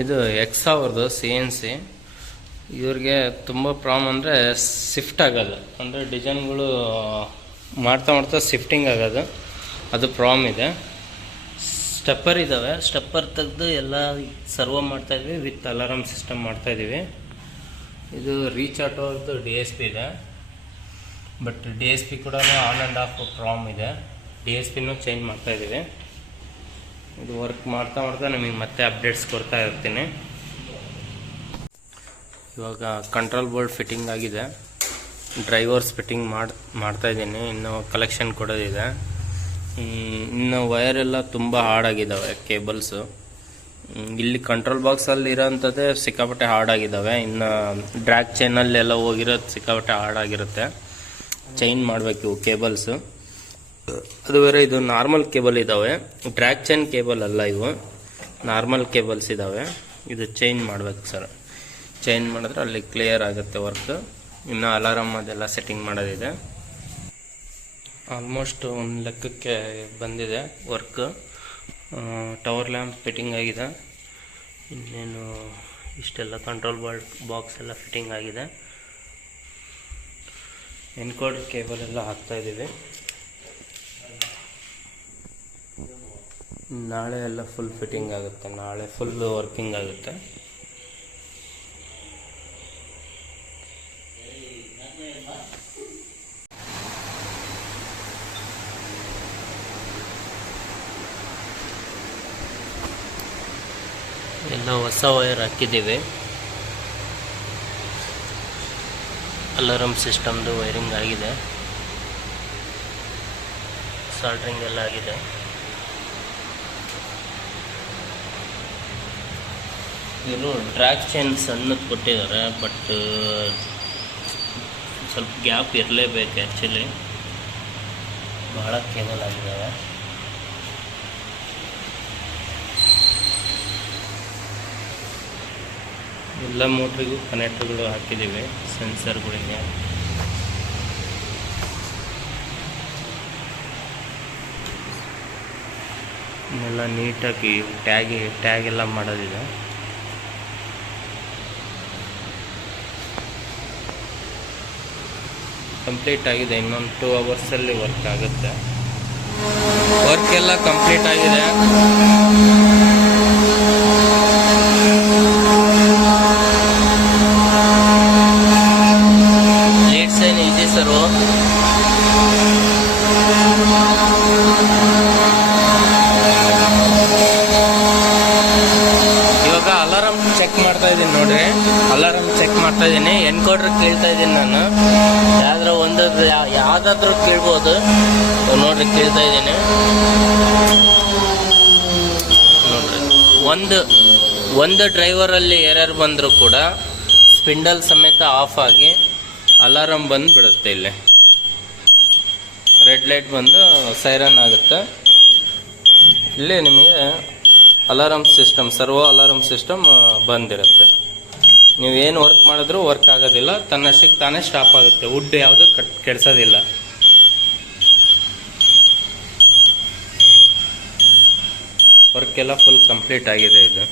ಇದು ಎಕ್ಸ್ ಅವ್ರದ್ದು CNC. ಇವ್ರಿಗೆ ತುಂಬ ಪ್ರಾಬ್ಲಮ್ ಅಂದರೆ ಶಿಫ್ಟ್ ಆಗೋದು, ಅಂದರೆ ಡಿಸೈನ್ಗಳು ಮಾಡ್ತಾ ಮಾಡ್ತಾ ಶಿಫ್ಟಿಂಗ್ ಆಗೋದು, ಅದು ಪ್ರಾಬ್ಲಮ್ ಇದೆ. ಸ್ಟೆಪ್ಪರ್ ಇದ್ದಾವೆ, ಸ್ಟೆಪ್ಪರ್ ತೆಗೆದು ಎಲ್ಲ ಸರ್ವ್ ಮಾಡ್ತಾಯಿದ್ವಿ, ವಿತ್ ಅಲಾರಾಮ್ ಸಿಸ್ಟಮ್ ಮಾಡ್ತಾಯಿದ್ದೀವಿ. ಇದು ರೀಚ್ ಆಟೋದು DSP ಇದೆ, ಬಟ್ DSP ಕೂಡ ಆನ್ ಆ್ಯಂಡ್ ಆಫ್ ಪ್ರಾಬ್ಲಮ್ ಇದೆ. DSPನೂ ಚೇಂಜ್ ಮಾಡ್ತಾಯಿದ್ದೀವಿ. ಇದು ವರ್ಕ್ ಮಾಡ್ತಾ ಮಾಡ್ತಾ ನಿಮಗೆ ಮತ್ತೆ ಅಪ್ಡೇಟ್ಸ್ ಕೊಡ್ತಾ ಇರ್ತೀನಿ. ಇವಾಗ ಕಂಟ್ರೋಲ್ ಬೋರ್ಡ್ ಫಿಟ್ಟಿಂಗ್ ಆಗಿದೆ, ಡ್ರೈವರ್ಸ್ ಫಿಟ್ಟಿಂಗ್ ಮಾಡ್ತಾಯಿದ್ದೀನಿ. ಇನ್ನು ಕಲೆಕ್ಷನ್ ಕೊಡೋದಿದೆ. ಇನ್ನು ವಯರೆಲ್ಲ ತುಂಬ ಹಾರ್ಡಾಗಿದ್ದಾವೆ ಕೇಬಲ್ಸು. ಇಲ್ಲಿ ಕಂಟ್ರೋಲ್ ಬಾಕ್ಸಲ್ಲಿ ಇರೋಂಥದ್ದೇ ಸಿಕ್ಕಾಪಟ್ಟೆ ಹಾರ್ಡಾಗಿದ್ದಾವೆ. ಇನ್ನು ಡ್ರ್ಯಾಗ್ ಚೈನಲ್ಲೆಲ್ಲ ಹೋಗಿರೋದು ಸಿಕ್ಕಾಪಟ್ಟೆ ಹಾರ್ಡಾಗಿರುತ್ತೆ. ಚೈನ್ ಮಾಡಬೇಕು ಇವು ಕೇಬಲ್ಸು. ಅದು ಬೇರೆ ಇದು ನಾರ್ಮಲ್ ಕೇಬಲ್ ಇದ್ದಾವೆ, ಡ್ರ್ಯಾಗ್ ಚೈನ್ ಕೇಬಲ್ ಅಲ್ಲ, ಇವು ನಾರ್ಮಲ್ ಕೇಬಲ್ಸ್ ಇದ್ದಾವೆ. ಇದು ಚೇಂಜ್ ಮಾಡಬೇಕು ಸರ್. ಚೇಂಜ್ ಮಾಡಿದ್ರೆ ಅಲ್ಲಿ ಕ್ಲಿಯರ್ ಆಗುತ್ತೆ ವರ್ಕ್. ಇನ್ನು ಅಲಾರಾಮ್ ಅದೆಲ್ಲ ಸೆಟ್ಟಿಂಗ್ ಮಾಡೋದಿದೆ. ಆಲ್ಮೋಸ್ಟ್ ಒಂದು ಲೆಕ್ಕಕ್ಕೆ ಬಂದಿದೆ ವರ್ಕ್. ಟವರ್ ಲ್ಯಾಂಪ್ ಫಿಟ್ಟಿಂಗ್ ಆಗಿದೆ. ಇನ್ನೇನು ಇಷ್ಟೆಲ್ಲ ಕಂಟ್ರೋಲ್ ಬಾಕ್ಸ್ ಎಲ್ಲ ಫಿಟ್ಟಿಂಗ್ ಆಗಿದೆ. ಎನ್ಕೋಡರ್ ಕೇಬಲ್ ಎಲ್ಲ ಹಾಕ್ತಾಯಿದ್ದೀವಿ. ನಾಳೆ ಎಲ್ಲ ಫುಲ್ ಫಿಟ್ಟಿಂಗ್ ಆಗುತ್ತೆ, ನಾಳೆ ಫುಲ್ ವರ್ಕಿಂಗ್ ಆಗುತ್ತೆ. ಎಲ್ಲ ಹೊಸ ವೈರ್ ಹಾಕಿದ್ದೀವಿ. ಅಲಾರಾಮ್ ಸಿಸ್ಟಮ್ದು ವೈರಿಂಗ್ ಆಗಿದೆ, ಸಾಲ್ಡ್ರಿಂಗ್ ಎಲ್ಲ ಆಗಿದೆ. ಇವರು ಡ್ರ್ಯಾಗ್ ಚೈನ್ ಸಣ್ಣದು ಕೊಟ್ಟಿದ್ದಾರೆ, ಬಟ್ ಸ್ವಲ್ಪ ಗ್ಯಾಪ್ ಇರಲೇಬೇಕು. ಆ್ಯಕ್ಚುಲಿ ಭಾಳ ಕೇಬಲ್ ಆಗಿದ್ದಾವೆ. ಎಲ್ಲ ಮೋಟ್ರಿಗೂ ಕನೆಕ್ಟರ್ಗಳು ಹಾಕಿದ್ದೀವಿ, ಸೆನ್ಸರ್ಗಳಿಗೆ. ಇನ್ನೆಲ್ಲ ನೀಟಾಗಿ ಟ್ಯಾಗ್ ಎಲ್ಲ ಮಾಡೋದಿದೆ. ಕಂಪ್ಲೀಟ್ ಆಗಿದೆ. ಇನ್ನೊಂದು 2 ಅವರ್ಸಲ್ಲಿ ವರ್ಕ್ ಆಗುತ್ತೆ. ವರ್ಕ್ ಎಲ್ಲ ಕಂಪ್ಲೀಟ್ ಆಗಿದೆ. Lead sign easy sir. ಇವಾಗ ಅಲಾರಾಮ್ ಚೆಕ್ ಮಾಡ್ತಾ ಇದ್ದೀನಿ ನೋಡ್ರಿ. ಅಲಾರಾಮ್ ಚೆಕ್ ಮಾಡ್ತಾ ಇದ್ದೀನಿ. ಎನ್ಕೋಡರ್ ಕೇಳ್ತಾ ಇದ್ದೀನಿ ನಾನು. ಯಾವುದಾದ್ರೂ ಕೇಳ್ಬೋದು ನೋಡ್ರಿ. ಕೇಳ್ತಾ ಇದ್ದೀನಿ ನೋಡ್ರಿ. ಒಂದು ಡ್ರೈವರಲ್ಲಿ ಏರರ್ ಬಂದರೂ ಕೂಡ ಸ್ಪಿಂಡಲ್ ಸಮೇತ ಆಫ್ ಆಗಿ ಅಲಾರಾಮ್ ಬಂದು ಬಿಡುತ್ತೆ. ಇಲ್ಲಿ ರೆಡ್ ಲೈಟ್ ಬಂದು ಸೈರನ್ ಆಗುತ್ತೆ. ಇಲ್ಲಿ ನಿಮಗೆ alarm system, servo alarm system ಬಂದಿರುತ್ತೆ. ನೀವೇನು ವರ್ಕ್ ಮಾಡಿದ್ರೂ ವರ್ಕ್ ಆಗೋದಿಲ್ಲ, ತನ್ನಷ್ಟಕ್ಕೆ ತಾನೇ ಸ್ಟಾಪ್ ಆಗುತ್ತೆ. ವುಡ್ ಯಾವುದು ಕೆಡಿಸೋದಿಲ್ಲ. ವರ್ಕ್ ಎಲ್ಲ ಫುಲ್ ಕಂಪ್ಲೀಟ್ ಆಗಿದೆ ಇದು.